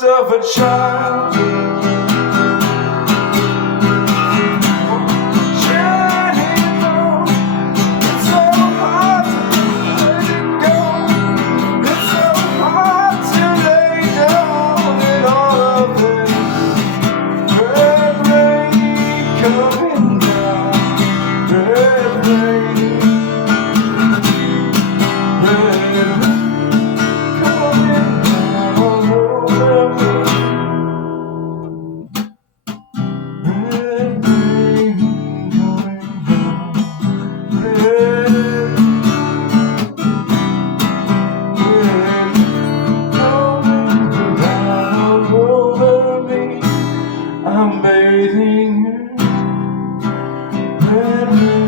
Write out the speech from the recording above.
ghost of a child. Shining on, it's so hard to let it go. It's so hard to lay down in all of this red rain coming down. Red rain, red rain coming down all over me. Red rain coming down. Red, red coming down all over me. I'm bathing in red rain.